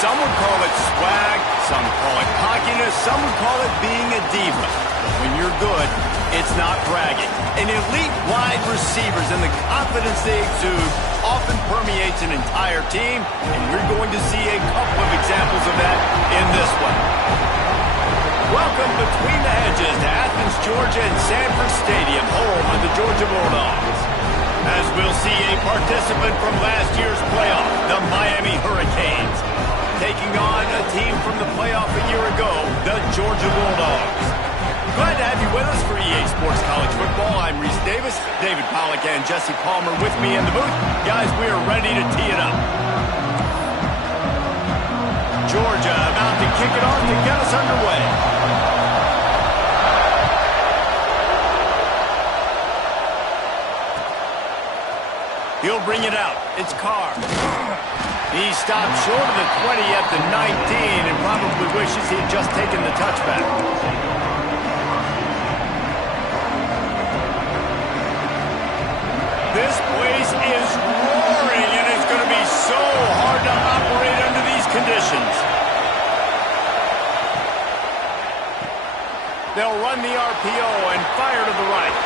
Some would call it swag, some call it cockiness, some would call it being a diva. But when you're good, it's not bragging. And elite wide receivers and the confidence they exude often permeates an entire team, and we're going to see a couple of examples of that in this one. Welcome between the hedges to Athens, Georgia and Sanford Stadium, home of the Georgia Bulldogs. As we'll see a participant from last year's playoff, the Miami Hurricanes, taking on a team from the playoff a year ago, the Georgia Bulldogs. Glad to have you with us for EA Sports College Football. I'm Reese Davis, David Pollack and Jesse Palmer with me in the booth. Guys, we are ready to tee it up. Georgia about to kick it off to get us underway. He'll bring it out. It's Carr. He stopped short of the 20 at the 19 and probably wishes he had just taken the touchback. This place is roaring, and it's going to be so hard to operate under these conditions. They'll run the RPO and fire to the right.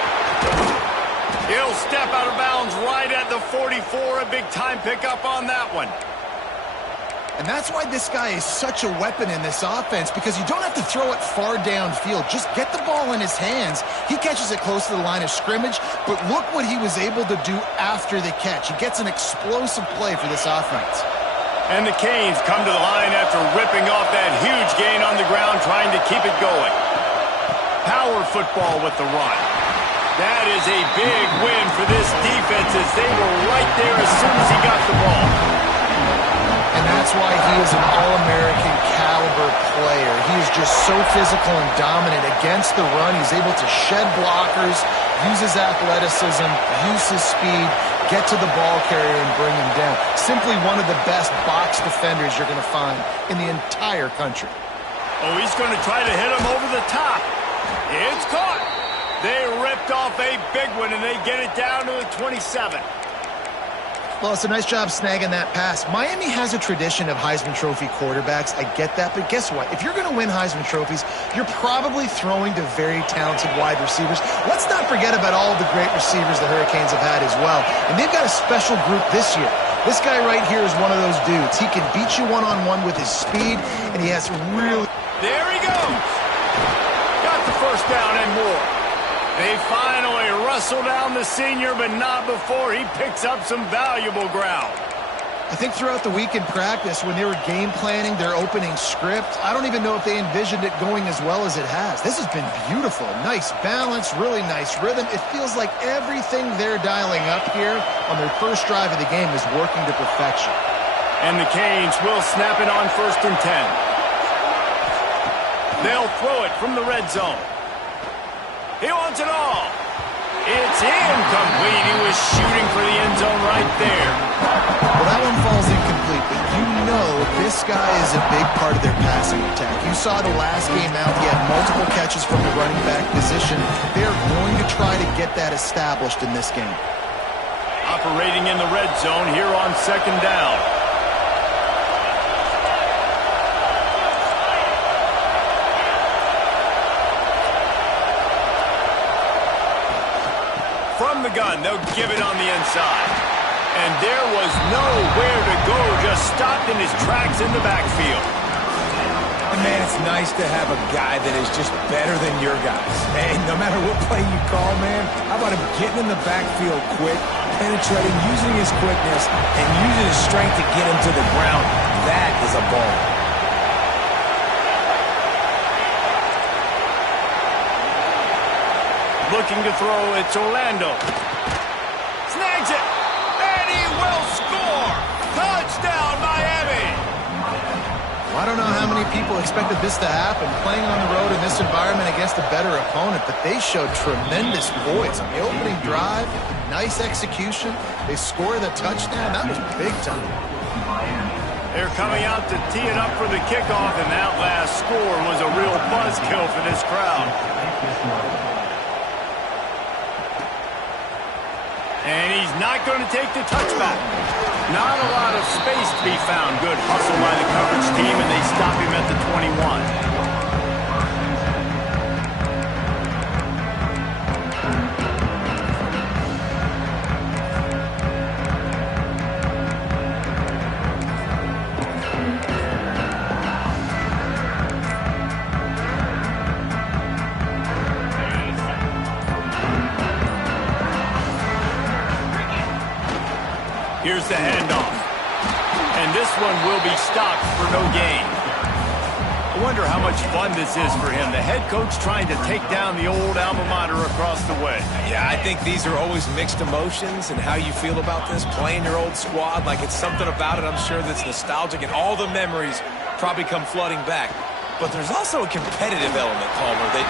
He'll step out of bounds right at the 44. A big-time pickup on that one. And that's why this guy is such a weapon in this offense, because you don't have to throw it far downfield. Just get the ball in his hands. He catches it close to the line of scrimmage, but look what he was able to do after the catch. He gets an explosive play for this offense. And the Canes come to the line after ripping off that huge gain on the ground, trying to keep it going. Power football with the run. That is a big win for this defense, as they were right there as soon as he got the ball. And that's why he is an All-American caliber player. He is just so physical and dominant against the run. He's able to shed blockers, use his athleticism, use his speed, get to the ball carrier and bring him down. Simply one of the best box defenders you're going to find in the entire country. Oh, he's going to try to hit him over the top. It's caught. They ripped off a big one, and they get it down to the 27. Well, it's a nice job snagging that pass. Miami has a tradition of Heisman Trophy quarterbacks. I get that, but guess what? If you're going to win Heisman Trophies, you're probably throwing to very talented wide receivers. Let's not forget about all of the great receivers the Hurricanes have had as well. And they've got a special group this year. This guy right here is one of those dudes. He can beat you one-on-one with his speed, and he has really... There he goes. Got the first down and more. They finally wrestle down the senior, but not before he picks up some valuable ground. I think throughout the week in practice, when they were game planning their opening script, I don't even know if they envisioned it going as well as it has. This has been beautiful. Nice balance, really nice rhythm. It feels like everything they're dialing up here on their first drive of the game is working to perfection. And the Canes will snap it on 1st and 10. They'll throw it from the red zone. He wants it all. It's incomplete. He was shooting for the end zone right there. Well, that one falls incomplete, but you know this guy is a big part of their passing attack. You saw the last game out. He had multiple catches from the running back position. They're going to try to get that established in this game. Operating in the red zone here on 2nd down. From the gun, they'll give it on the inside. And there was nowhere to go, just stopped in his tracks in the backfield. And man, it's nice to have a guy that is just better than your guys. Hey, no matter what play you call, man, how about him getting in the backfield quick, penetrating, using his quickness, and using his strength to get him to the ground. That is a ball. Looking to throw, it's Orlando. Snags it, and he will score! Touchdown, Miami! Well, I don't know how many people expected this to happen, playing on the road in this environment against a better opponent, but they showed tremendous poise on the opening drive. Nice execution. They score the touchdown. That was big time. They're coming out to tee it up for the kickoff, and that last score was a real buzzkill for this crowd. And he's not going to take the touchback. Not a lot of space to be found. Good hustle by the coverage team, and they stop him at the 21. Here's the handoff. And this one will be stopped for no gain. I wonder how much fun this is for him. The head coach trying to take down the old alma mater across the way. Yeah, I think these are always mixed emotions and how you feel about this, playing your old squad. Like, it's something about it, I'm sure, that's nostalgic, and all the memories probably come flooding back. But there's also a competitive element, Palmer, that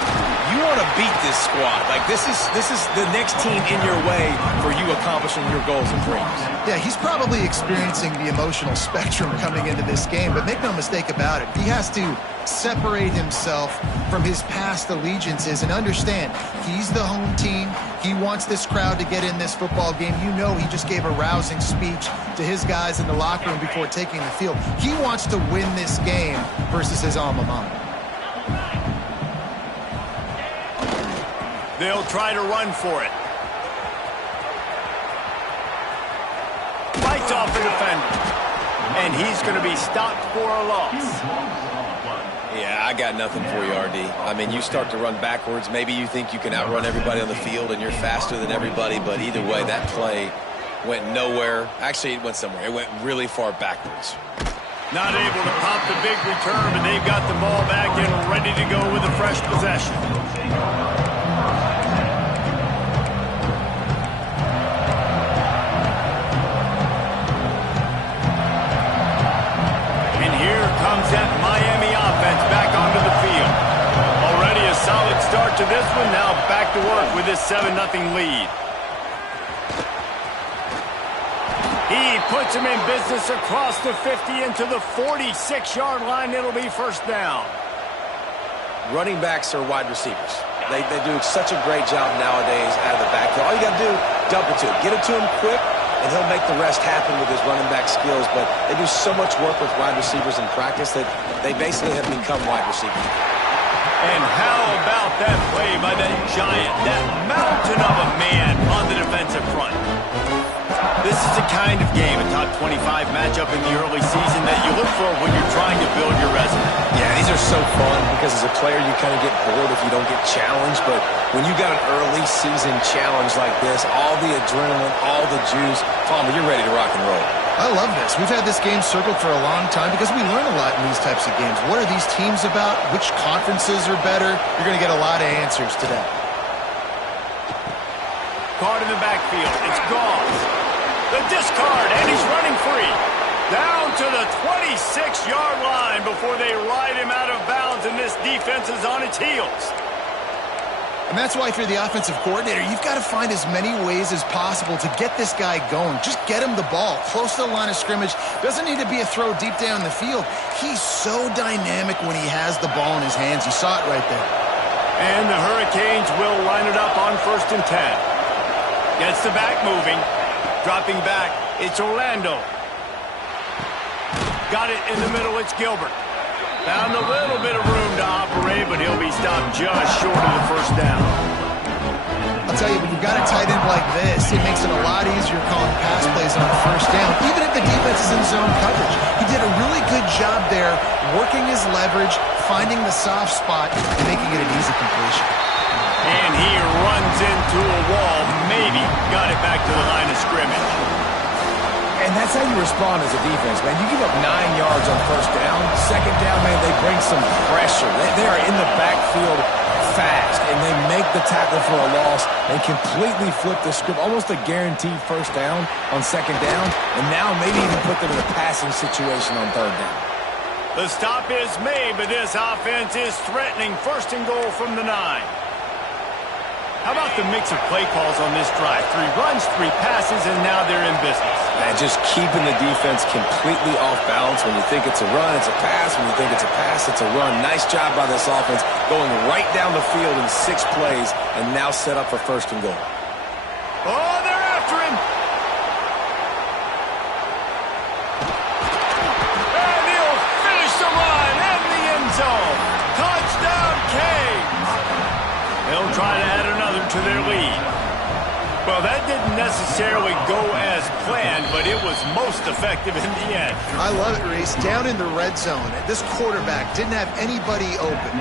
you want to beat this squad. Like, this is the next team in your way for you accomplishing your goals and dreams. Yeah, he's probably experiencing the emotional spectrum coming into this game, but make no mistake about it, he has to separate himself from his past allegiances and understand he's the home team. He wants this crowd to get in this football game. You know, he just gave a rousing speech to his guys in the locker room before taking the field. He wants to win this game versus his alma mater. They'll try to run for it. Fights off the defender. And he's going to be stopped for a loss. Yeah, I got nothing for you, RD. I mean, you start to run backwards. Maybe you think you can outrun everybody on the field and you're faster than everybody, but either way, that play went nowhere. Actually, it went somewhere. It went really far backwards. Not able to pop the big return, but they've got the ball back and ready to go with a fresh possession. And here comes that Miami offense back onto the field. Already a solid start to this one. Now back to work with this 7-0 lead. He puts him in business across the 50 into the 46-yard line. It'll be first down. Running backs are wide receivers. They do such a great job nowadays out of the backfield. All you got to do, dump it to him. Get it to him quick, and he'll make the rest happen with his running back skills. But they do so much work with wide receivers in practice that they basically have become wide receivers. And how about that play by that giant, that mountain of a man on the defensive front? This is the kind of game, a top 25 matchup in the early season, that you look for when you're trying to build your resume. Yeah, these are so fun because as a player you kind of get bored if you don't get challenged. But when you got an early season challenge like this, all the adrenaline, all the juice, Palmer, you're ready to rock and roll. I love this. We've had this game circled for a long time because we learn a lot in these types of games. What are these teams about? Which conferences are better? You're going to get a lot of answers today. Caught in the backfield. It's Goff. The discard, and he's running free. Down to the 26-yard line before they ride him out of bounds, and this defense is on its heels. And that's why if you're the offensive coordinator, you've got to find as many ways as possible to get this guy going. Just get him the ball close to the line of scrimmage. Doesn't need to be a throw deep down the field. He's so dynamic when he has the ball in his hands. You saw it right there. And the Hurricanes will line it up on 1st and 10. Gets the back moving. Dropping back, it's Orlando. Got it in the middle, it's Gilbert. Found a little bit of room to operate, but he'll be stopped just short of the first down. I'll tell you, when you've got a tight end like this, it makes it a lot easier calling pass plays on first down, even if the defense is in zone coverage. He did a really good job there, working his leverage, finding the soft spot, and making it an easy completion. And he runs into a wall, maybe got it back to the line of scrimmage. And that's how you respond as a defense, man. You give up 9 yards on first down. Second down, man, they bring some pressure. They are in the backfield fast, and they make the tackle for a loss and completely flip the script. Almost a guaranteed first down on second down, and now maybe even put them in a passing situation on third down. The stop is made, but this offense is threatening. 1st and goal from the 9. How about the mix of play calls on this drive? 3 runs, 3 passes, and now they're in business. Man, just keeping the defense completely off balance. When you think it's a run, it's a pass. When you think it's a pass, it's a run. Nice job by this offense, going right down the field in 6 plays, and now set up for 1st and goal. Oh, they're after him. try to add another to their lead. Well, that didn't necessarily go as planned, but it was most effective in the end. I love it, Reese. Down in the red zone, this quarterback didn't have anybody open.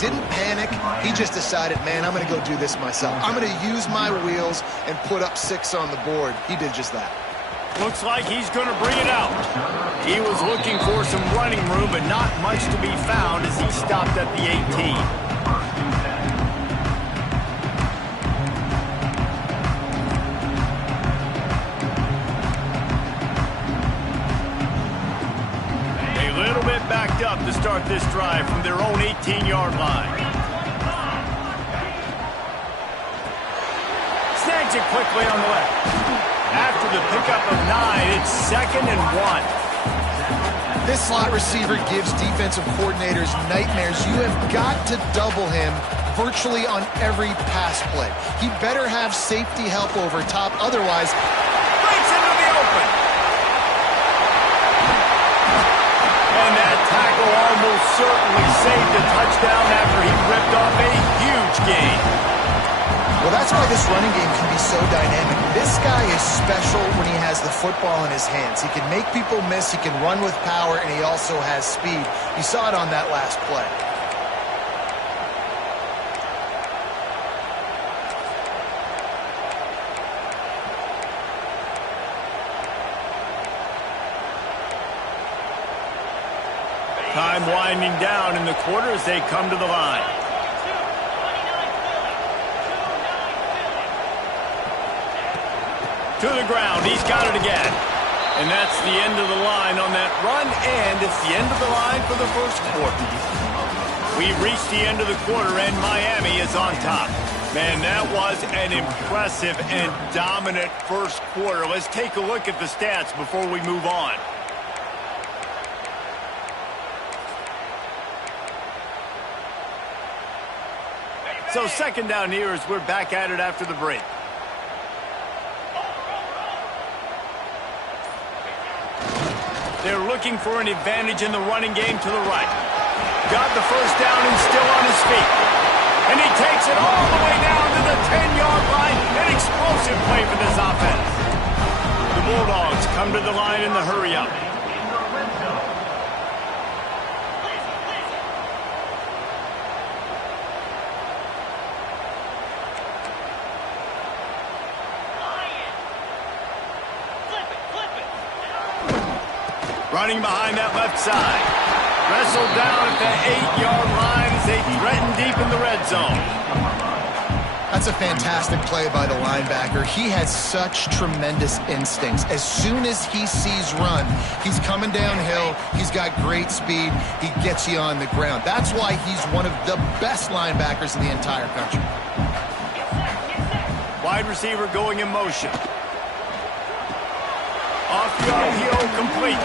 Didn't panic. He just decided, man, I'm going to go do this myself. I'm going to use my wheels and put up 6 on the board. He did just that. Looks like he's going to bring it out. He was looking for some running room, but not much to be found as he stopped at the 18. Backed up to start this drive from their own 18-yard line. Snags it quickly on the left. After the pickup of 9, it's 2nd and 1. This slot receiver gives defensive coordinators nightmares. You have got to double him virtually on every pass play. He better have safety help over top, otherwise breaks into the open. And that tackle almost certainly saved a touchdown after he ripped off a huge gain. Well, that's why this running game can be so dynamic. This guy is special when he has the football in his hands. He can make people miss, he can run with power, and he also has speed. You saw it on that last play. Time winding down in the quarter as they come to the line. To the ground, he's got it again. And that's the end of the line on that run, and it's the end of the line for the first quarter. We've reached the end of the quarter, and Miami is on top. Man, that was an impressive and dominant first quarter. Let's take a look at the stats before we move on. So 2nd down here as we're back at it after the break. They're looking for an advantage in the running game to the right. Got the first down and still on his feet. And he takes it all the way down to the 10-yard line. An explosive play for this offense. The Bulldogs come to the line in the hurry-up. Running behind that left side. Wrestled down at the 8-yard line as they threaten deep in the red zone. That's a fantastic play by the linebacker. He has such tremendous instincts. As soon as he sees run, he's coming downhill. He's got great speed. He gets you on the ground. That's why he's one of the best linebackers in the entire country. Wide receiver going in motion. Off the heel, complete.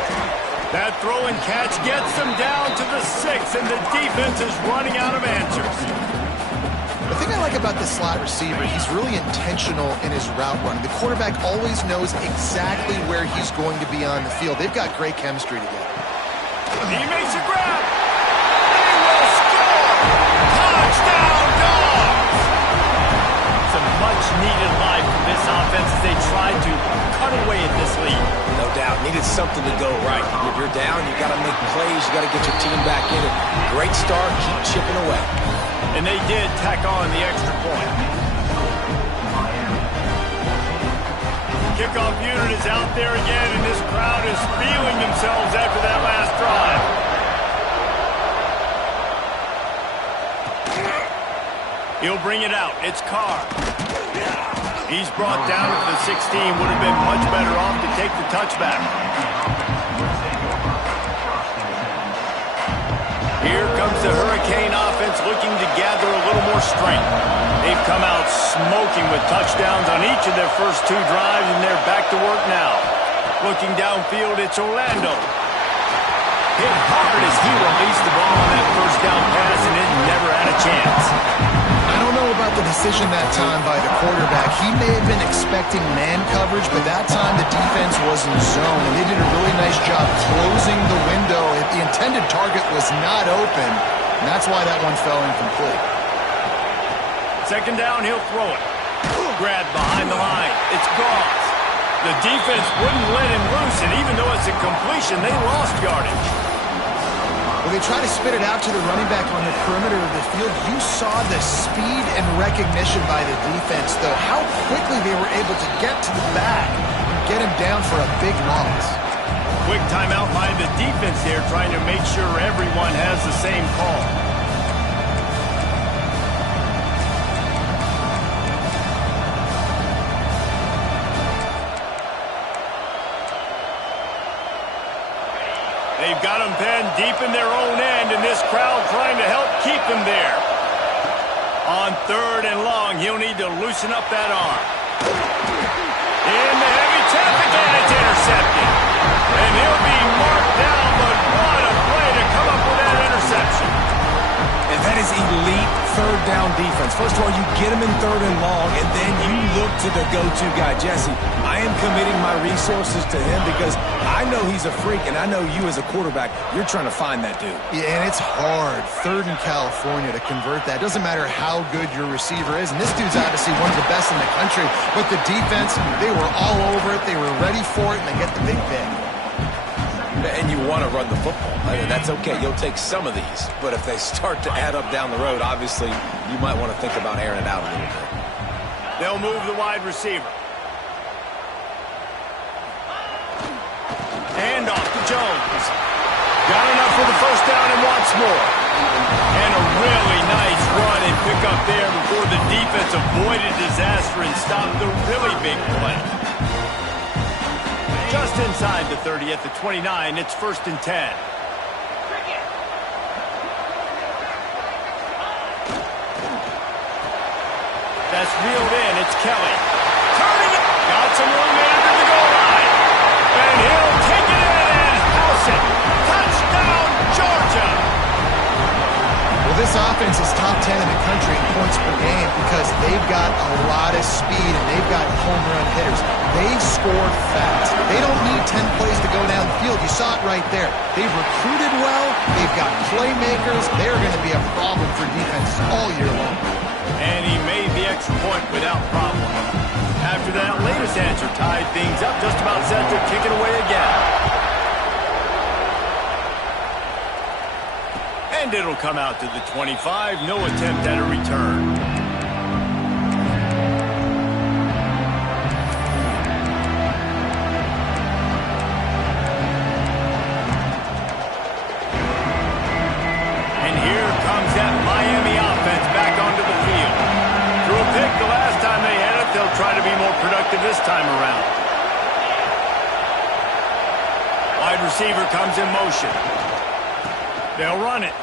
That throw and catch gets them down to the 6, and the defense is running out of answers. The thing I like about this slot receiver, he's really intentional in his route running. The quarterback always knows exactly where he's going to be on the field. They've got great chemistry together. He makes a grab. They will score. Touchdown, Dogs! It's a much-needed life for this offense as they try to cut away at this lead. No doubt. Needed something to go right. If you're down, you got to make plays. You got to get your team back in it. Great start. Keep chipping away. And they did tack on the extra point. Kickoff unit is out there again, and this crowd is feeling themselves after that last drive. He'll bring it out. It's Carr. He's brought down to the 16. Would have been much better off to take the touchback. Here comes the Hurricane offense looking to gather a little more strength. They've come out smoking with touchdowns on each of their first 2 drives, and they're back to work now. Looking downfield, it's Orlando. Hit hard as he released the ball on that first down pass, and it never had a chance. I don't know about the decision that time by the quarterback. He may have been expecting man coverage, but that time the defense was in zone, and they did a really nice job closing the window. The intended target was not open, and that's why that one fell incomplete. Second down, he'll throw it. Grabbed behind the line. It's Goss. The defense wouldn't let him loose, and even though it's a completion, they lost yardage. Well, they try to spit it out to the running back on the perimeter of the field. You saw the speed and recognition by the defense, though. How quickly they were able to get to the back and get him down for a big loss. Quick timeout by the defense here, trying to make sure everyone has the same call. They've got him pinned deep in their own end, and this crowd trying to help keep him there. On 3rd and long, he'll need to loosen up that arm. In the heavy traffic, and it's intercepted. And he'll be marked down, but what a play to come up with that interception. And that is elite 3rd down defense. First of all, you get him in 3rd and long, and then you look to the go-to guy. Jesse, I am committing my resources to him because I know he's a freak, and I know you as a quarterback, you're trying to find that dude. Yeah, and it's hard, 3rd in California, to convert that. It doesn't matter how good your receiver is, and this dude's obviously one of the best in the country, but the defense, they were all over it, they were ready for it, and they get the big pick. And you want to run the football. I mean, that's okay. You'll take some of these. But if they start to add up down the road, obviously, you might want to think about airing it out a little bit. They'll move the wide receiver. Hand off to Jones. Got enough for the first down and wants more. And a really nice run and pick up there before the defense avoided disaster and stopped the really big play. Just inside the 30 at the 29, it's 1st and 10. That's reeled in, it's Kelly. Turning it, got some room under the goal line. And he'll take it in and house it. Touchdown, Georgia! Well, this offense is top 10 in the country in points per game because they've got a lot of speed and they've got home run hitters. They score fast. They don't need 10 plays to go down the field. You saw it right there. They've recruited well. They've got playmakers. They're going to be a problem for defenses all year long. And he made the extra point without problem. After that latest answer tied things up, just about set to kick it away again. And it'll come out to the 25. No attempt at a return. And here comes that Miami offense back onto the field. Threw a pick the last time they had it. They'll try to be more productive this time around. Wide receiver comes in motion. They'll run it.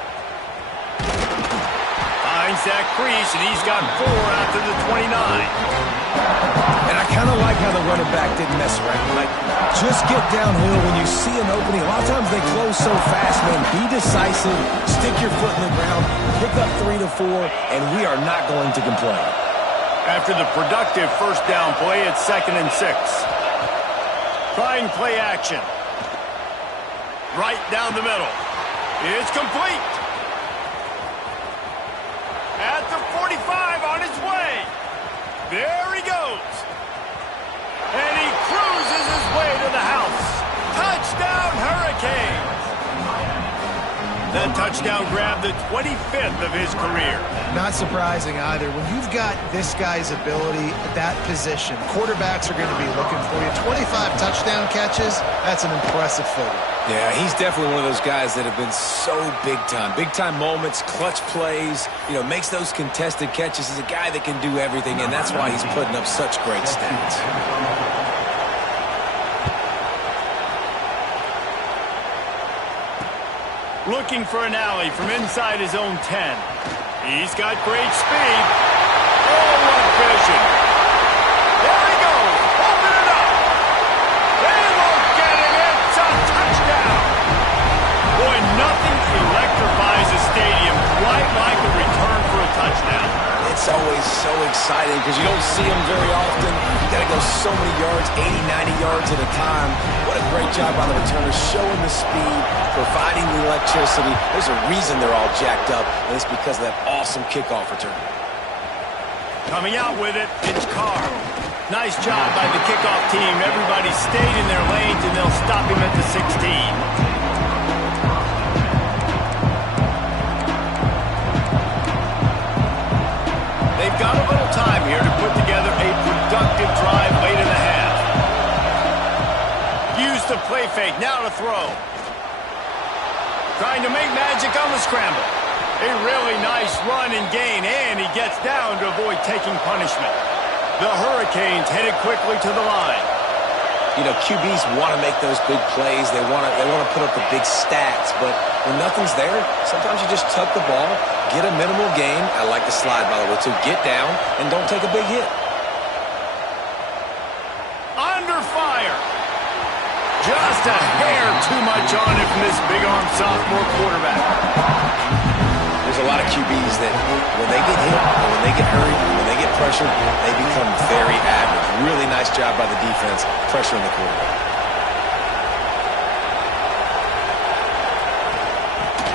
Finds that crease, and he's got 4 out to the 29. And I kind of like how the running back didn't mess around. Like, just get downhill when you see an opening. A lot of times they close so fast, man. Be decisive, stick your foot in the ground, pick up 3 to 4, and we are not going to complain. After the productive first down play, it's 2nd and 6. Trying play action. Right down the middle. It's complete. At the 45 on his way. There he goes. And he cruises his way to the house. Touchdown, Hurricanes. That touchdown grabbed the 25th of his career. Not surprising either. When you've got this guy's ability at that position, quarterbacks are going to be looking for you. 25 touchdown catches, that's an impressive figure. Yeah, he's definitely one of those guys that have been so big time. Big time moments, clutch plays, makes those contested catches. He's a guy that can do everything, and that's why he's putting up such great stats. Looking for an alley from inside his own 10. He's got great speed. Oh, what vision. There he goes. Open it up. They look at him. It's a touchdown. Boy, nothing electrifies a stadium quite like a return for a touchdown. It's always so exciting because you don't see them very often. You got to go so many yards, 80, 90 yards at a time. What a great job by the returners, showing the speed, providing the electricity. There's a reason they're all jacked up, and it's because of that awesome kickoff return. Coming out with it, it's Carr. Nice job by the kickoff team. Everybody stayed in their lanes, and they'll stop him at the 16. They've got a little time here to put together a productive drive late in the half. Use the play fake, now to throw. Trying to make magic on the scramble. A really nice run and gain, and he gets down to avoid taking punishment. The Hurricanes headed quickly to the line. You know, QBs want to make those big plays. They want to put up the big stats, but when nothing's there, sometimes you just tuck the ball, get a minimal gain. I like the slide, by the way, too. Get down and don't take a big hit. Under fire. Just a hair too much on it from this big-arm sophomore quarterback. There's a lot of QBs that when they get hit, or when they get hurried, or when they get pressured, they become very average. Really nice job by the defense pressuring the quarterback.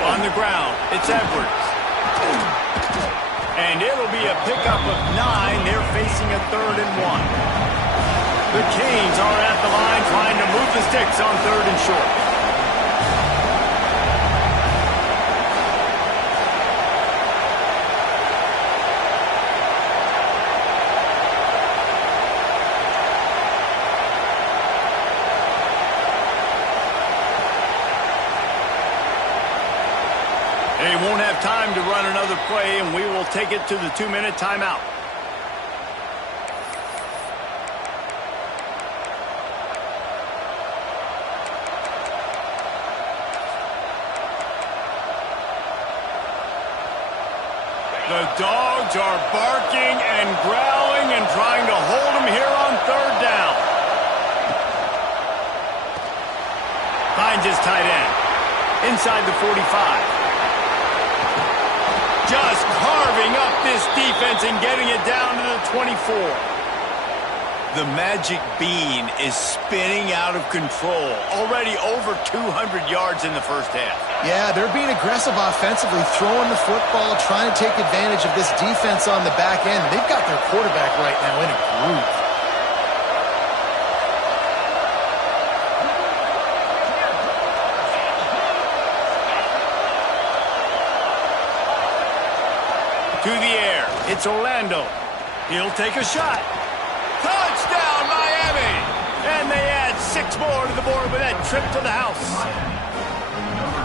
On the ground, it's Edwards. And it'll be a pickup of 9. They're facing a 3rd and 1. The Canes are at the line trying to move the sticks on 3rd and short. They won't have time to run another play, and we will take it to the 2-minute timeout. The Dogs are barking and growling and trying to hold him here on 3rd down. Finds his tight end. Inside the 45. Just carving up this defense and getting it down to the 24. The magic bean is spinning out of control. Already over 200 yards in the first half. Yeah, they're being aggressive offensively, throwing the football, trying to take advantage of this defense on the back end. They've got their quarterback right now in a groove. To the air, it's Orlando. He'll take a shot. Touchdown, Miami! And they add 6 more to the board with that trip to the house.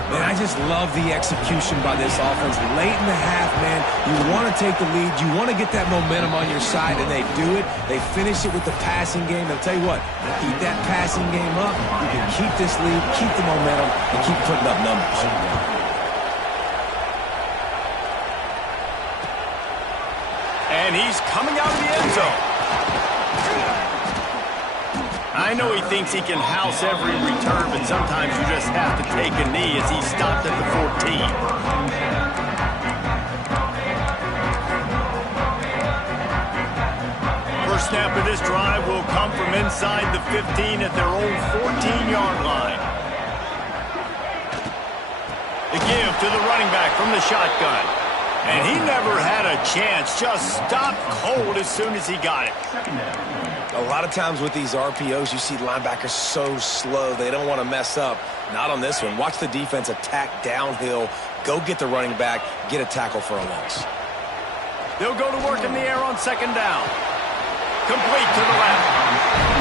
Man, I just love the execution by this offense. Late in the half, man, you want to take the lead. You want to get that momentum on your side, and they do it. They finish it with the passing game. I'll tell you what, keep that passing game up. You can keep this lead, keep the momentum, and keep putting up numbers. And he's coming out of the end zone. I know he thinks he can house every return, but sometimes you just have to take a knee as he stopped at the 14. First snap of this drive will come from inside the 15 at their own 14-yard line. The give to the running back from the shotgun. And he never had a chance, just stopped cold as soon as he got it. A lot of times with these RPOs, you see linebackers so slow, they don't want to mess up. Not on this one. Watch the defense attack downhill, go get the running back, get a tackle for a loss. They'll go to work in the air on 2nd down. Complete to the left.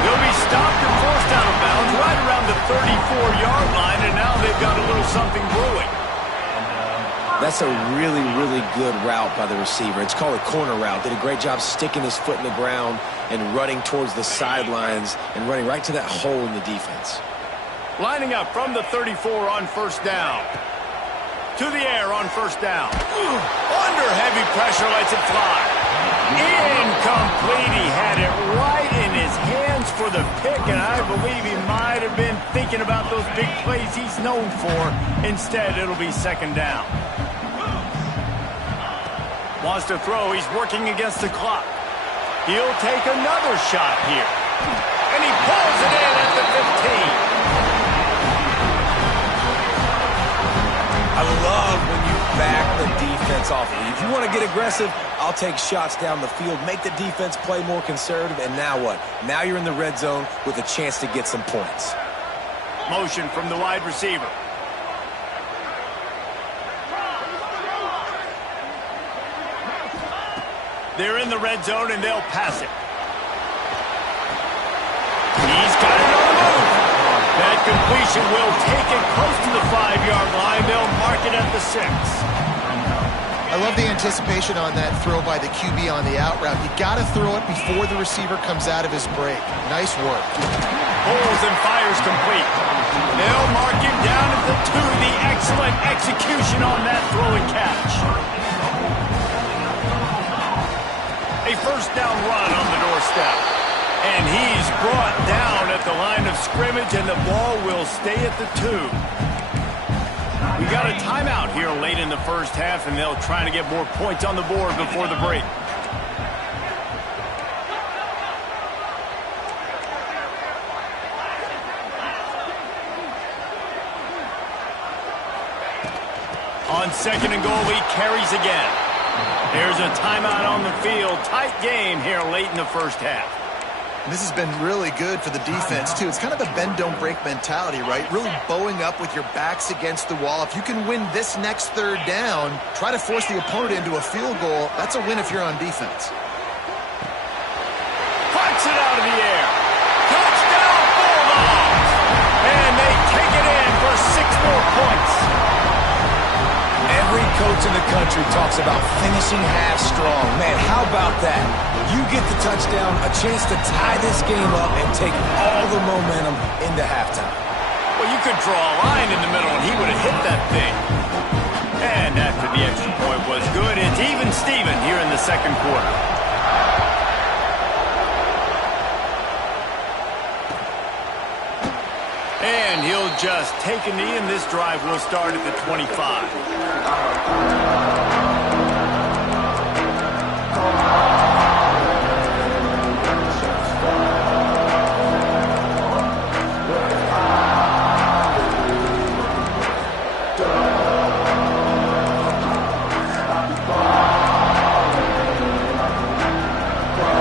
They'll be stopped and forced out of bounds right around the 34-yard line, and now they've got a little something brewing. That's a really, really good route by the receiver. It's called a corner route. Did a great job sticking his foot in the ground and running towards the sidelines and running right to that hole in the defense. Lining up from the 34 on 1st down. To the air on 1st down. Under heavy pressure, lets it fly. Incomplete. He had it right in his hands for the pick, and I believe he might have been thinking about those big plays he's known for. Instead, it'll be 2nd down. Wants to throw. He's working against the clock. He'll take another shot here. And he pulls it in at the 15. I love when you back the defense defense off of you. If you want to get aggressive, I'll take shots down the field, make the defense play more conservative, and now what? Now you're in the red zone with a chance to get some points. Motion from the wide receiver. They're in the red zone, and they'll pass it. He's got it on the move. That completion will take it close to the 5-yard line. They'll mark it at the 6. I love the anticipation on that throw by the QB on the out route. You got to throw it before the receiver comes out of his break. Nice work. Pulls and fires complete. They'll mark him down at the 2. The excellent execution on that throw and catch. A first down run on the doorstep. And he's brought down at the line of scrimmage, and the ball will stay at the 2. We got a timeout here late in the first half, and they'll try to get more points on the board before the break. On second and goal, he carries again. There's a timeout on the field. Tight game here late in the first half. This has been really good for the defense, too. It's kind of the bend-don't-break mentality, right? Really bowing up with your backs against the wall. If you can win this next third down, try to force the opponent into a field goal. That's a win if you're on defense. Puts it out of the air. Touchdown, Bulldogs! And they take it in for 6 more points. Every coach in the country talks about finishing half strong. Man, how about that? You get the touchdown, a chance to tie this game up and take all the momentum into halftime. Well, you could draw a line in the middle, and he would have hit that thing. And after the extra point was good, it's even Steven here in the second quarter. And he'll just take a knee, and this drive will start at the 25.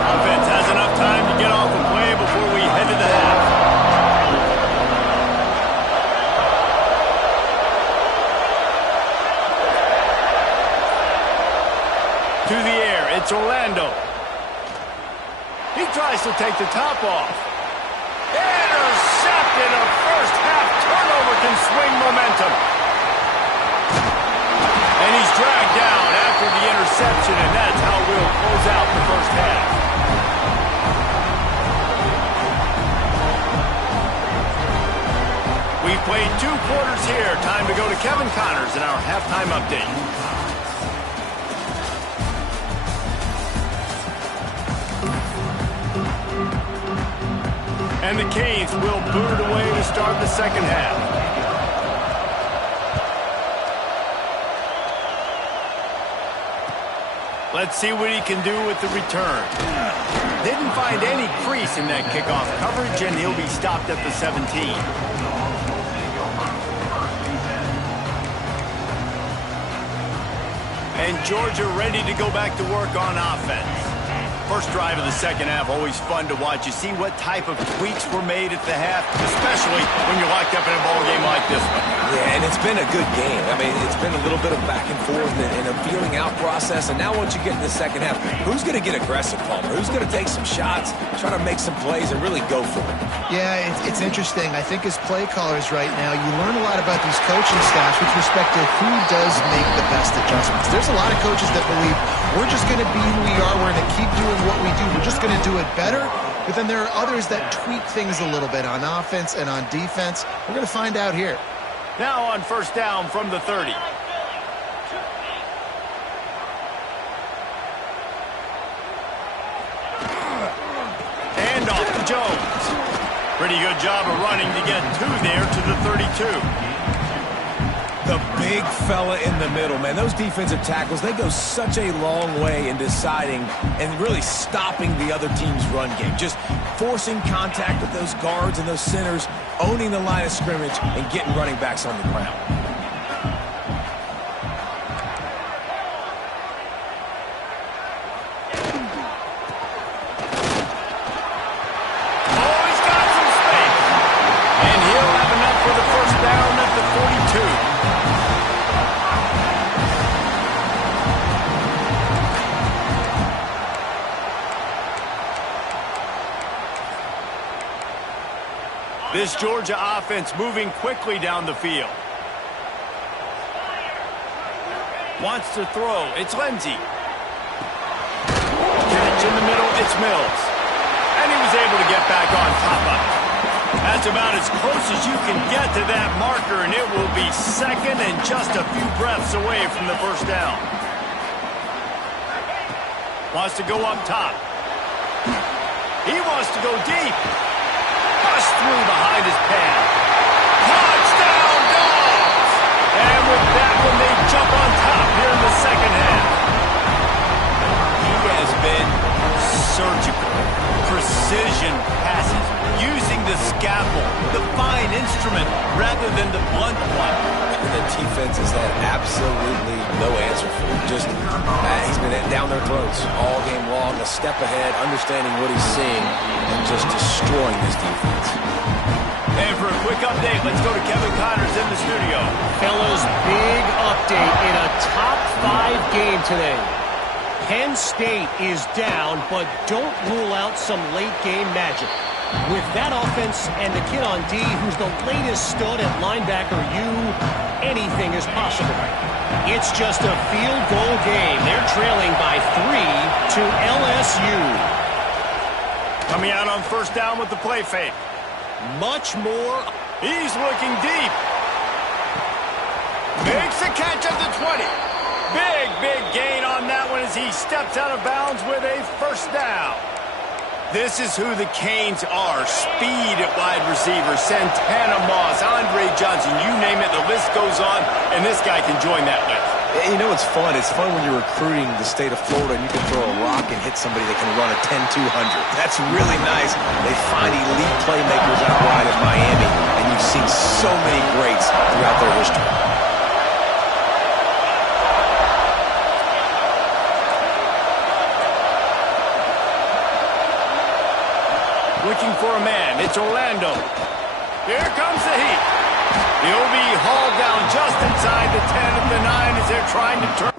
Offense has enough time to get off and play before we head to the half. To the air, it's Orlando. He tries to take the top off. Intercepted. A first half turnover can swing momentum. And he's dragged down after the interception, and that's how we'll close out the first half. We've played 2 quarters here. Time to go to Kevin Connors in our halftime update. And the Canes will boot it away to start the second half. Let's see what he can do with the return. Didn't find any crease in that kickoff coverage, and he'll be stopped at the 17. And Georgia ready to go back to work on offense. First drive of the second half, always fun to watch. You see what type of tweaks were made at the half, especially when you're locked up in a ball game like this one. Yeah, and it's been a good game. I mean, it's been a little bit of back and forth and a feeling out process. And now once you get in the second half, who's going to get aggressive, Palmer? Who's going to take some shots, try to make some plays, and really go for it? Yeah, it's interesting. I think as play callers right now, you learn a lot about these coaching staffs with respect to who does make the best adjustments. There's a lot of coaches that believe we're just going to be who we are. We're going to keep doing what we do. We're just going to do it better. But then there are others that tweak things a little bit on offense and on defense. We're going to find out here. Now on first down from the 30. And off to Jones. Pretty good job of running to get 2 there to the 32. The big fella in the middle, man. Those defensive tackles, they go such a long way in deciding and really stopping the other team's run game. Just forcing contact with those guards and those centers, owning the line of scrimmage, and getting running backs on the ground. This Georgia offense moving quickly down the field. Wants to throw. It's Lindsey. Catch in the middle. It's Mills. And he was able to get back on top of it. That's about as close as you can get to that marker, and it will be second and just a few breaths away from the first down. Wants to go up top. He wants to go deep. Bust through behind his pad. Touchdown, Dogs! And with that one, they jump on top here in the second half. He has been surgical. Precision passes. Using the scalpel, the fine instrument, rather than the blunt one. The defense has had absolutely no answer for him. Just, he's been down their throats all game long, a step ahead, understanding what he's seeing, and just destroying this defense. And for a quick update, let's go to Kevin Connors in the studio. Fellas, big update in a top 5 game today. Penn State is down, but don't rule out some late game magic. With that offense and the kid on D, who's the latest stud at linebacker, anything is possible. It's just a field goal game. They're trailing by 3 to LSU. Coming out on first down with the play fake. Much more. He's looking deep. Makes a catch at the 20. Big gain on that one as he steps out of bounds with a first down. This is who the Canes are. Speed at wide receiver. Santana Moss, Andre Johnson, you name it, the list goes on, and this guy can join that list. You know it's fun? It's fun when you're recruiting the state of Florida and you can throw a rock and hit somebody that can run a 10-200. That's really nice. They find elite playmakers out wide in Miami, and you've seen so many greats throughout their history. Looking for a man. It's Orlando. Here comes the heat. He'll be hauled down just inside the 10 of the 9 as they're trying to turn.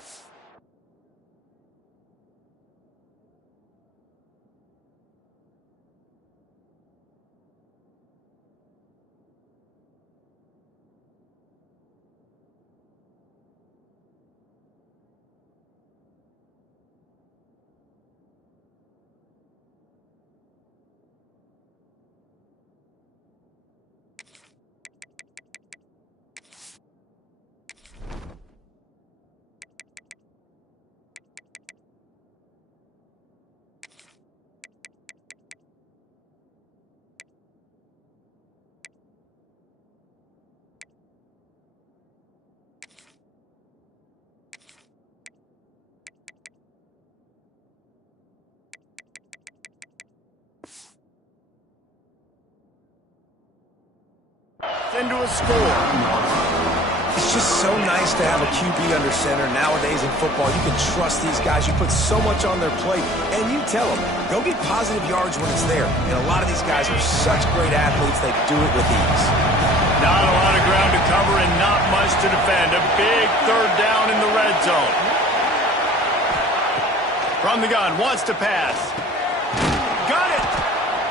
Into a score. It's just so nice to have a QB under center. Nowadays in football, you can trust these guys. You put so much on their plate, and you tell them, go get positive yards when it's there. And a lot of these guys are such great athletes, they do it with ease. Not a lot of ground to cover and not much to defend. A big third down in the red zone. From the gun, wants to pass. Got it!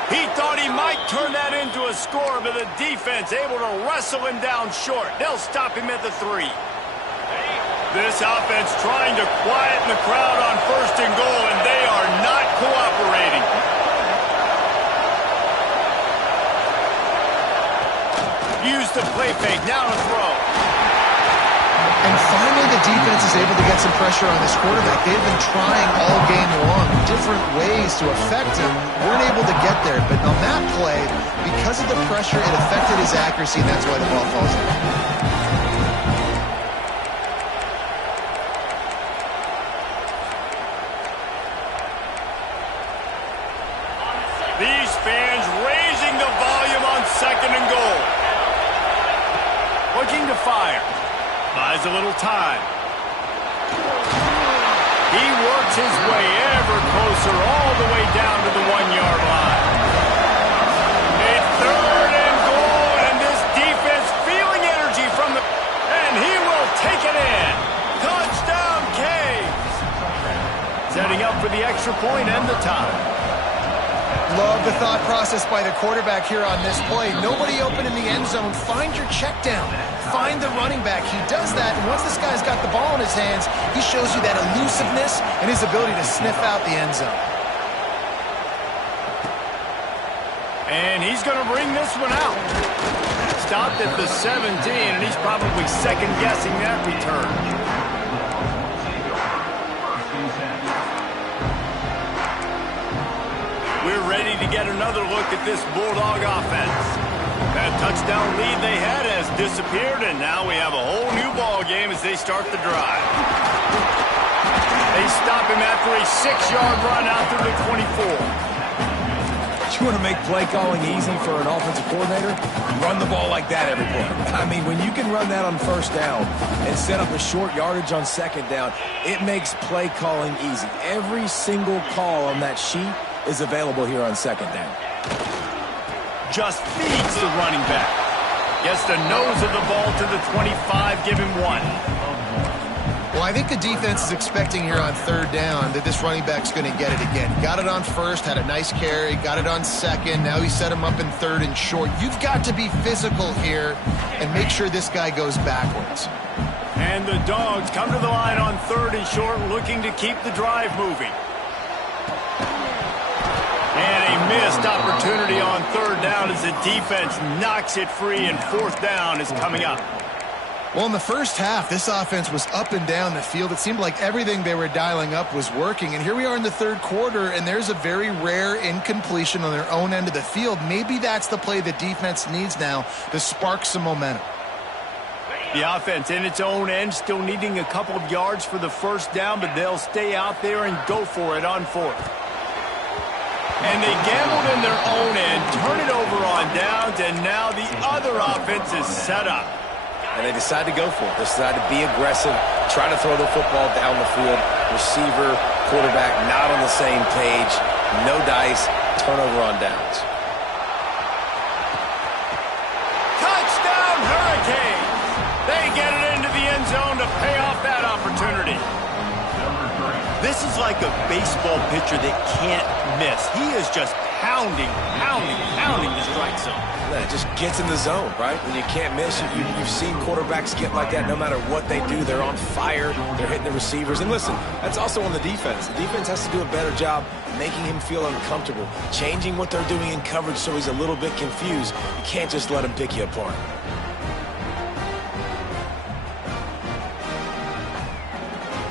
He thought he might turn that into a score, but the defense able to wrestle him down short. They'll stop him at the 3. This offense trying to quieten the crowd on first and goal, and they are not cooperating. Use the play fake, now to throw. And finally, the defense is able to get some pressure on this quarterback. They've been trying all game long, different ways to affect him. Weren't able to get there, but on that play, because of the pressure, it affected his accuracy, and that's why the ball falls in. These fans raising the volume on second and goal. Looking to fire. Buys a little time. He works his way ever closer all the way down to the 1-yard line. A third and goal, and this defense feeling energy from the... And he will take it in. Touchdown, Canes. Setting up for the extra point and the tie. Love the thought process by the quarterback here on this play. Nobody open in the end zone. Find your check down. Find the running back. He does that, and once this guy's got the ball in his hands, he shows you that elusiveness and his ability to sniff out the end zone. And he's going to bring this one out. Stopped at the 17, and he's probably second-guessing that return. We're ready to get another look at this Bulldog offense. That touchdown lead they had has disappeared, and now we have a whole new ball game as they start the drive. They stop him after a 6-yard run out to the 24. You want to make play calling easy for an offensive coordinator? Run the ball like that every play. I mean, when you can run that on first down and set up a short yardage on second down, it makes play calling easy. Every single call on that sheet is available here on second down. Just feeds the running back. Gets the nose of the ball to the 25, give him 1. Well, I think the defense is expecting here on third down that this running back's going to get it again. Got it on first, had a nice carry, got it on second. Now he set him up in third and short. You've got to be physical here and make sure this guy goes backwards. And the Dogs come to the line on third and short, looking to keep the drive moving. And a missed opportunity on third down as the defense knocks it free, and fourth down is coming up. Well, in the first half, this offense was up and down the field. It seemed like everything they were dialing up was working. And here we are in the third quarter, and there's a very rare incompletion on their own end of the field. Maybe that's the play the defense needs now to spark some momentum. The offense in its own end still needing a couple of yards for the first down, but they'll stay out there and go for it on fourth. And they gambled in their own end, turn it over on downs, and now the other offense is set up. And they decide to go for it. They decide to be aggressive, try to throw the football down the field. Receiver, quarterback, not on the same page. No dice, turnover on downs. Touchdown, Hurricanes! They get it into the end zone to pay off that opportunity. This is like a baseball pitcher that can't miss. He is just pounding the strike zone. Yeah, it just gets in the zone, right? When you can't miss, you've seen quarterbacks get like that no matter what they do. They're on fire. They're hitting the receivers. And listen, that's also on the defense. The defense has to do a better job making him feel uncomfortable, changing what they're doing in coverage so he's a little bit confused. You can't just let him pick you apart.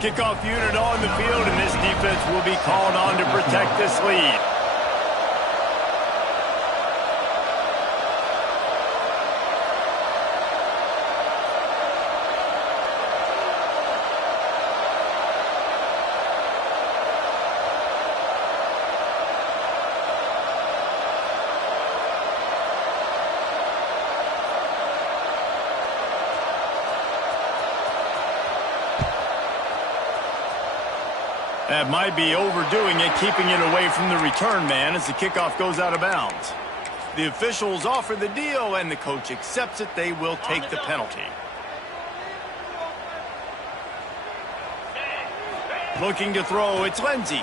Kickoff unit on the field, and this defense will be called on to protect this lead. That might be overdoing it, keeping it away from the return man as the kickoff goes out of bounds. The officials offer the deal, and the coach accepts it. They will take the penalty. Looking to throw, it's Lindsey.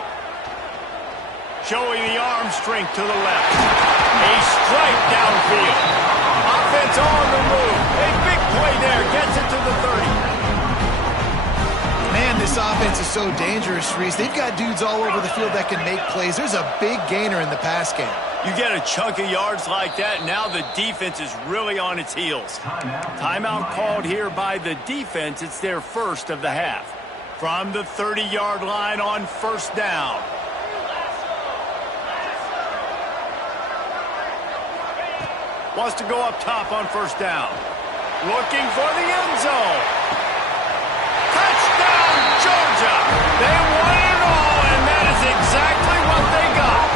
Showing the arm strength to the left. A strike downfield. Offense on the move. A big play there. Gets it to the 30. Man, this offense is so dangerous, Reese. They've got dudes all over the field that can make plays. There's a big gainer in the pass game. You get a chunk of yards like that, now the defense is really on its heels. Timeout called here by the defense. It's their first of the half. From the 30-yard line on first down. Wants to go up top on first down. Looking for the end zone. Touchdown, Georgia! They won it all, and that is exactly what they got.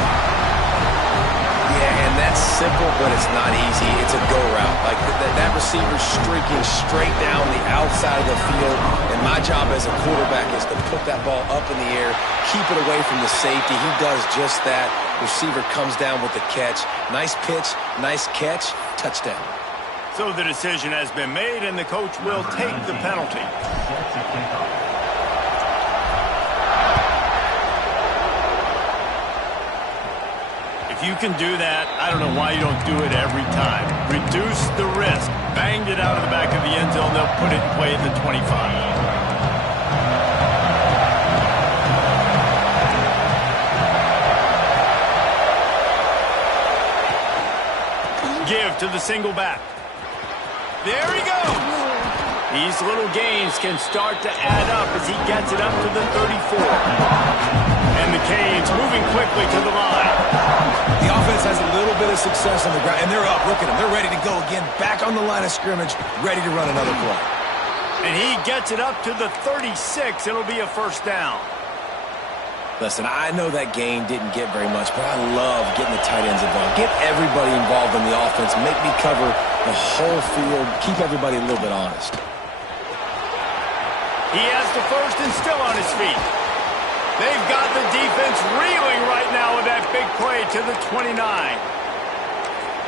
Yeah, and that's simple, but it's not easy. It's a go route. Like that receiver's streaking straight down the outside of the field, and my job as a quarterback is to put that ball up in the air, keep it away from the safety. He does just that. Receiver comes down with the catch. Nice pitch, nice catch, touchdown. So the decision has been made, and the coach will take the penalty. If you can do that, I don't know why you don't do it every time. Reduce the risk. Banged it out of the back of the end zone. They'll put it in play at the 25. Give to the single back. There he goes. These little gains can start to add up as he gets it up to the 34. And the Canes moving quickly to the line. The offense has a little bit of success on the ground, and they're up. Look at them. They're ready to go again. Back on the line of scrimmage, ready to run another play. And he gets it up to the 36. It'll be a first down. Listen, I know that game didn't get very much, but I love getting the tight ends involved. Get everybody involved in the offense. Make me cover the whole field. Keep everybody a little bit honest. He has the first and still on his feet. They've got the defense reeling right now with that big play to the 29.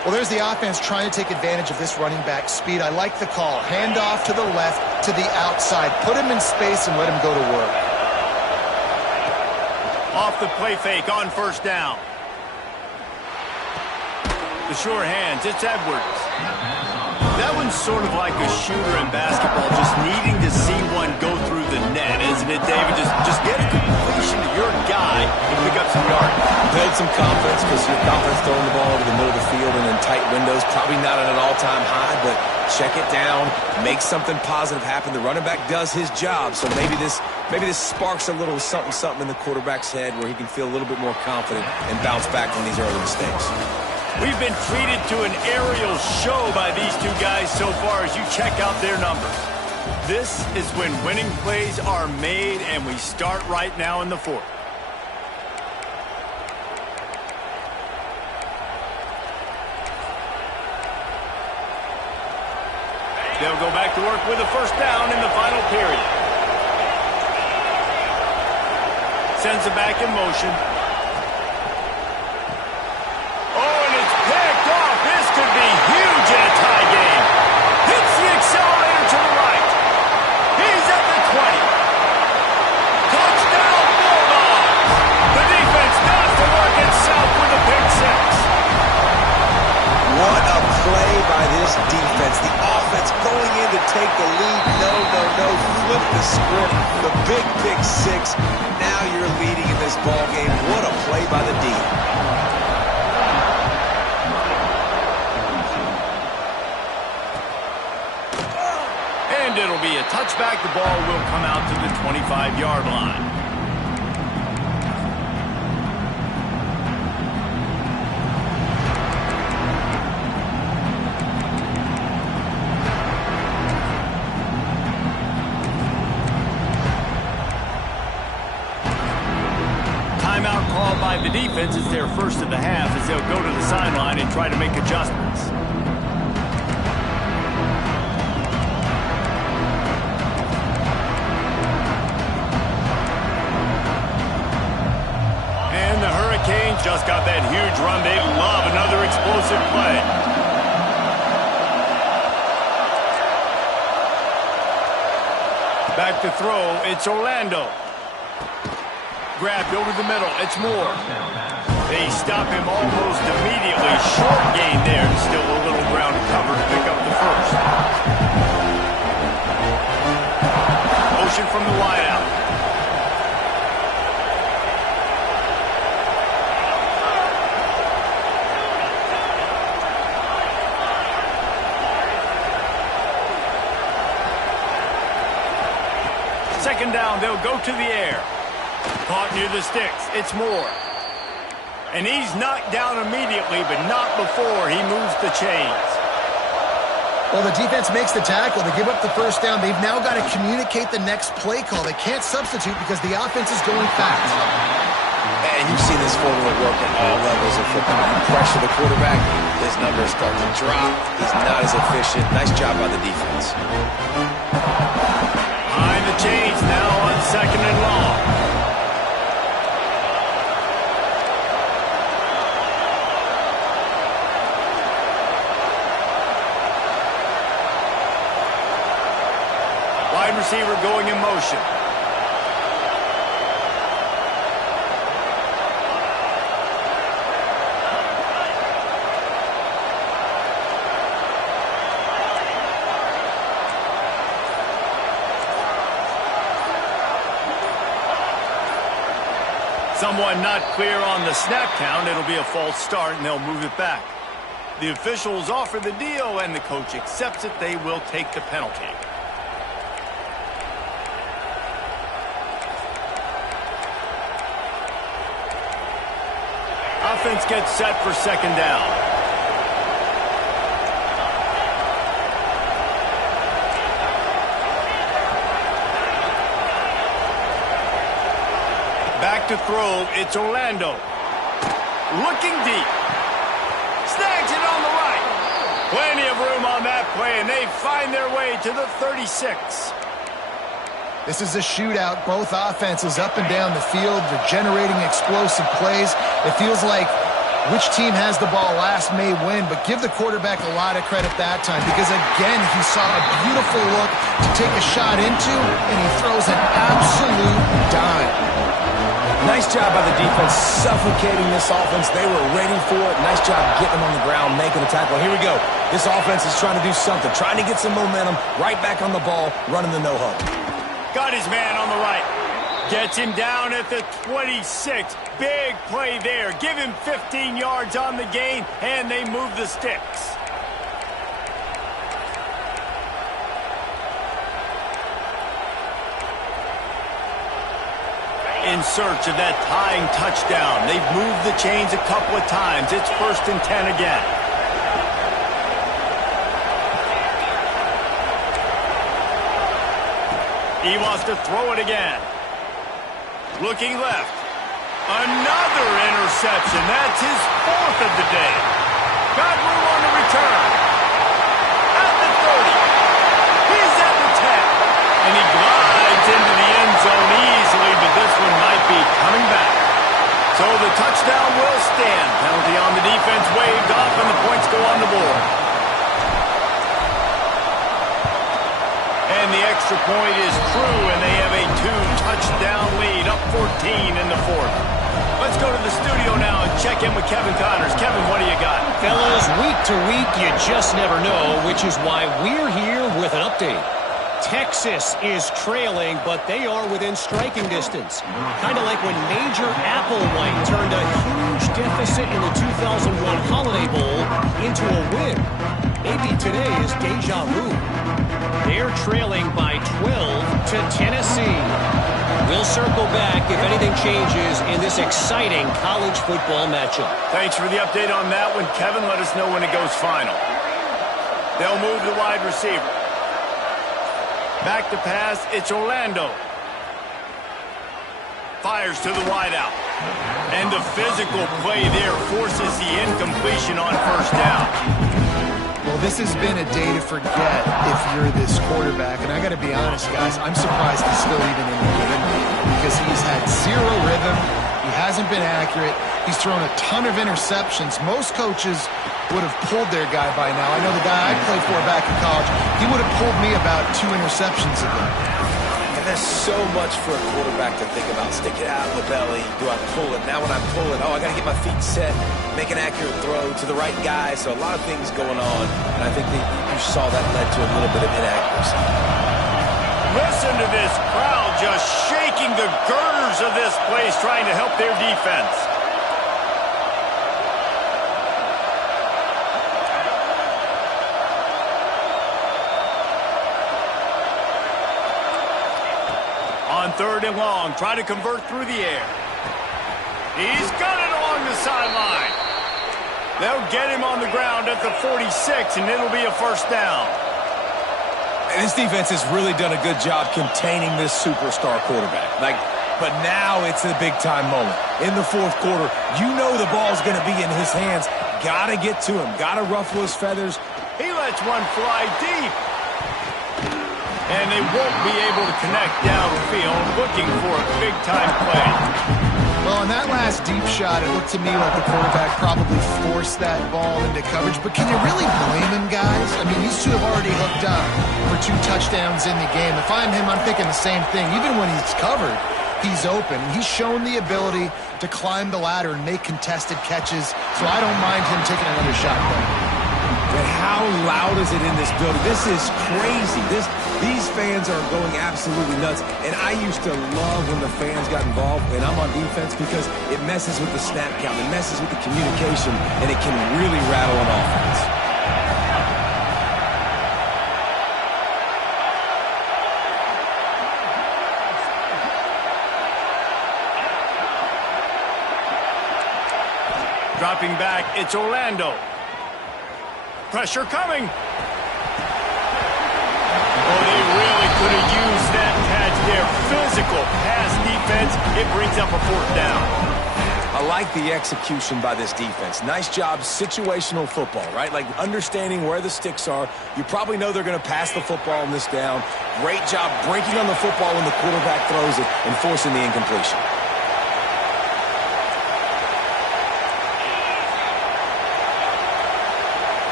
Well, there's the offense trying to take advantage of this running back speed. I like the call. Hand off to the left, to the outside. Put him in space and let him go to work. Off the play fake on first down. The sure hands, it's Edwards. That one's sort of like a shooter in basketball, just needing to see one go through the net, isn't it, David? Just get a completion to your guy and pick up some yards. Build some confidence, because your confidence throwing the ball over the middle of the field and in tight windows, probably not at an all-time high, but check it down, make something positive happen. The running back does his job, so maybe this sparks a little something in the quarterback's head where he can feel a little bit more confident and bounce back from these early mistakes. We've been treated to an aerial show by these two guys so far as you check out their numbers. This is when winning plays are made, and we start right now in the fourth. They'll go back to work with a first down in the final period. Sends it back in motion. Could be huge in a tie game. Hits the accelerator to the right. He's at the 20. Touchdown Bulldogs. The defense does the work itself with a pick six. What a play by this defense. The offense going in to take the lead. No. Flip the script. The big pick six. Now you're leading in this ball game. What a play by the D. It'll be a touchback. The ball will come out to the 25-yard line. Timeout called by the defense. It's their first of the half as they'll go to the sideline and try to make adjustments. Just got that huge run. They love another explosive play. Back to throw. It's Orlando. Grabbed over the middle. It's Moore. They stop him almost immediately. Short gain there. Still a little ground to cover to pick up the first. Motion from the wideout. Second down, they'll go to the air. Caught near the sticks. It's Moore. And he's knocked down immediately, but not before he moves the chains. Well, the defense makes the tackle. They give up the first down. They've now got to communicate the next play call. They can't substitute because the offense is going fast. And you've seen this formula work at all levels of football. You pressure the quarterback, his numbers start to drop. He's not as efficient. Nice job by the defense. Behind the chains now on second and long. Wide receiver going in motion. Someone not clear on the snap count. It'll be a false start, and they'll move it back. The officials offer the deal, and the coach accepts it. They will take the penalty. Offense gets set for second down. Back to throw, it's Orlando. Looking deep. Snags it on the right. Plenty of room on that play, and they find their way to the 36. This is a shootout. Both offenses up and down the field. They're generating explosive plays. It feels like which team has the ball last may win, but give the quarterback a lot of credit that time because, again, he saw a beautiful look to take a shot into, and he throws an absolute dime. Nice job by the defense suffocating this offense. They were ready for it. Nice job getting them on the ground, making a tackle. Here we go. This offense is trying to do something, trying to get some momentum, right back on the ball, running the no-huddle. Got his man on the right. Gets him down at the 26. Big play there. Give him 15 yards on the gain, and they move the sticks. In search of that tying touchdown. They've moved the chains a couple of times. It's 1st and 10 again. He wants to throw it again. Looking left. Another interception. That's his 4th of the day. Got room on the return. At the 30. He's at the 10. And he glides into the end zone easily, but this one might be coming back. So the touchdown will stand. Penalty on the defense waved off, and the points go on the board. And the extra point is true, and they have a 2-touchdown lead, up 14 in the 4th. Let's go to the studio now and check in with Kevin Connors. Kevin, what do you got? Fellas, week to week, you just never know, which is why we're here with an update. Texas is trailing, but they are within striking distance. Kind of like when Major Applewhite turned a huge deficit in the 2001 Holiday Bowl into a win. Maybe today is deja vu. They're trailing by 12 to Tennessee. We'll circle back if anything changes in this exciting college football matchup. Thanks for the update on that one, Kevin. Let us know when it goes final. They'll move the wide receiver. Back to pass, it's Orlando. Fires to the wideout. And the physical play there forces the incompletion on 1st down. Well, this has been a day to forget if you're this quarterback. And I got to be honest, guys, I'm surprised he's still even in the game because he's had zero rhythm. He hasn't been accurate. He's thrown a ton of interceptions. Most coaches would have pulled their guy by now. I know the guy I played for back in college, he would have pulled me about 2 interceptions ago. And there's so much for a quarterback to think about. Stick it out in the belly. Do I pull it? Now when I pull it, I got to get my feet set, make an accurate throw to the right guy. So a lot of things going on. And I think that you saw that led to a little bit of inaccuracy. Listen to this crowd just shaking the girders of this place, trying to help their defense. On 3rd and long, try to convert through the air. He's got it along the sideline. They'll get him on the ground at the 46, and it'll be a 1st down. And this defense has really done a good job containing this superstar quarterback. But now it's a big-time moment. In the 4th quarter, you know the ball's going to be in his hands. Got to get to him. Got to ruffle his feathers. He lets one fly deep. And they won't be able to connect downfield, looking for a big-time play. Well, on that last deep shot, it looked to me like the quarterback probably forced that ball into coverage. But can you really blame him, guys? I mean, these two have already hooked up for 2 touchdowns in the game. If I'm him, I'm thinking the same thing. Even when he's covered, he's open. He's shown the ability to climb the ladder and make contested catches. So I don't mind him taking another shot there. Man, how loud is it in this building? This is crazy. These fans are going absolutely nuts. And I used to love when the fans got involved, and I'm on defense, because it messes with the snap count, it messes with the communication, and it can really rattle an offense. Dropping back, it's Orlando. Pressure coming. Oh, they really could have used that catch there. Physical pass defense. It brings up a 4th down. I like the execution by this defense. Nice job, situational football, right? Like understanding where the sticks are. You probably know they're going to pass the football on this down. Great job breaking on the football when the quarterback throws it and forcing the incompletion.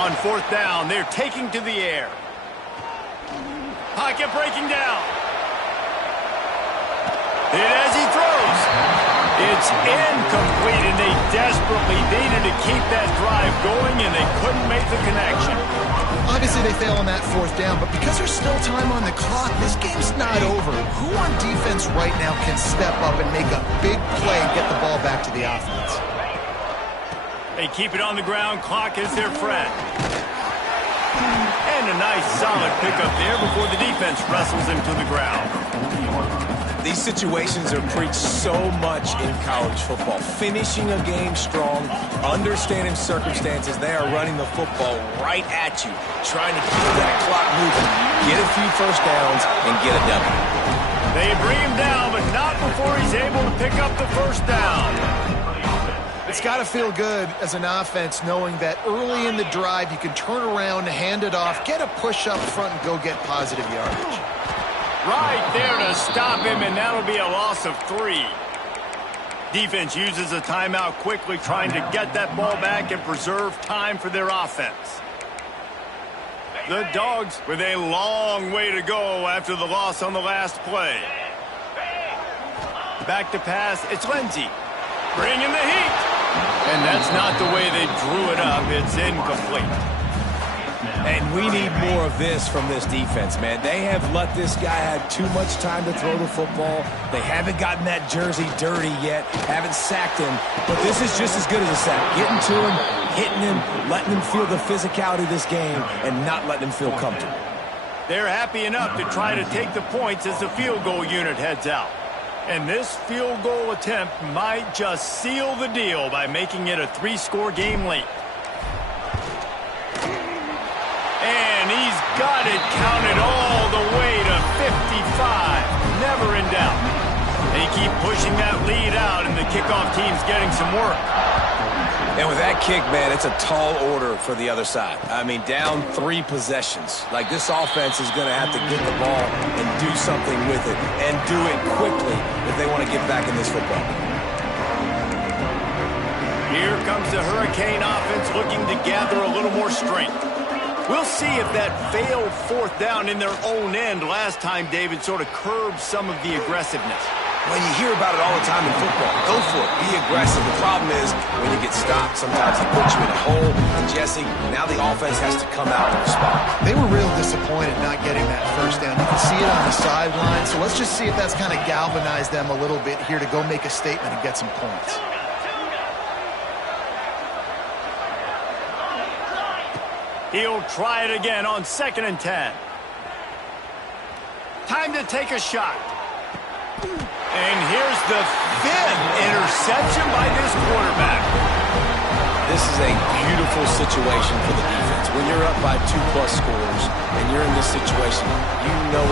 On 4th down, they're taking to the air. Pocket breaking down. And as he throws, it's incomplete, and they desperately needed to keep that drive going, and they couldn't make the connection. Obviously, they fail on that 4th down, but because there's still time on the clock, this game's not over. Who on defense right now can step up and make a big play and get the ball back to the offense? They keep it on the ground. Clock is their friend. And a nice solid pickup there before the defense wrestles him to the ground. These situations are preached so much in college football. Finishing a game strong, understanding circumstances. They are running the football right at you, trying to keep that clock moving, get a few first downs, and get a W. They bring him down, but not before he's able to pick up the 1st down. It's got to feel good as an offense knowing that early in the drive you can turn around, hand it off, get a push up front, and go get positive yardage. Right there to stop him, and that'll be a loss of 3. Defense uses a timeout quickly, trying to get that ball back and preserve time for their offense. The Dogs with a long way to go after the loss on the last play. Back to pass, it's Lindsey. Bringing the heat. And that's not the way they drew it up. It's incomplete. And we need more of this from this defense, man. They have let this guy have too much time to throw the football. They haven't gotten that jersey dirty yet, haven't sacked him. But this is just as good as a sack. Getting to him, hitting him, letting him feel the physicality of this game, and not letting him feel comfortable. They're happy enough to try to take the points as the field goal unit heads out. And this field goal attempt might just seal the deal by making it a 3-score game late. And he's got it counted all the way to 55. Never in doubt. They keep pushing that lead out, and the kickoff team's getting some work. And with that kick, man, it's a tall order for the other side. I mean, down 3 possessions. Like, this offense is going to have to get the ball and do something with it, and do it quickly if they want to get back in this football. Here comes the Hurricane offense looking to gather a little more strength. We'll see if that failed 4th down in their own end last time, David, sort of curbed some of the aggressiveness. When you hear about it all the time in football, go for it. Be aggressive. The problem is when you get stopped, sometimes it puts you in a hole. And Jesse, now the offense has to come out and respond. They were real disappointed not getting that 1st down. You can see it on the sideline. So let's just see if that's kind of galvanized them a little bit here to go make a statement and get some points. He'll try it again on 2nd and 10. Time to take a shot. And here's the 5th interception by this quarterback. This is a beautiful situation for the defense. When you're up by 2+ scores and you're in this situation, you know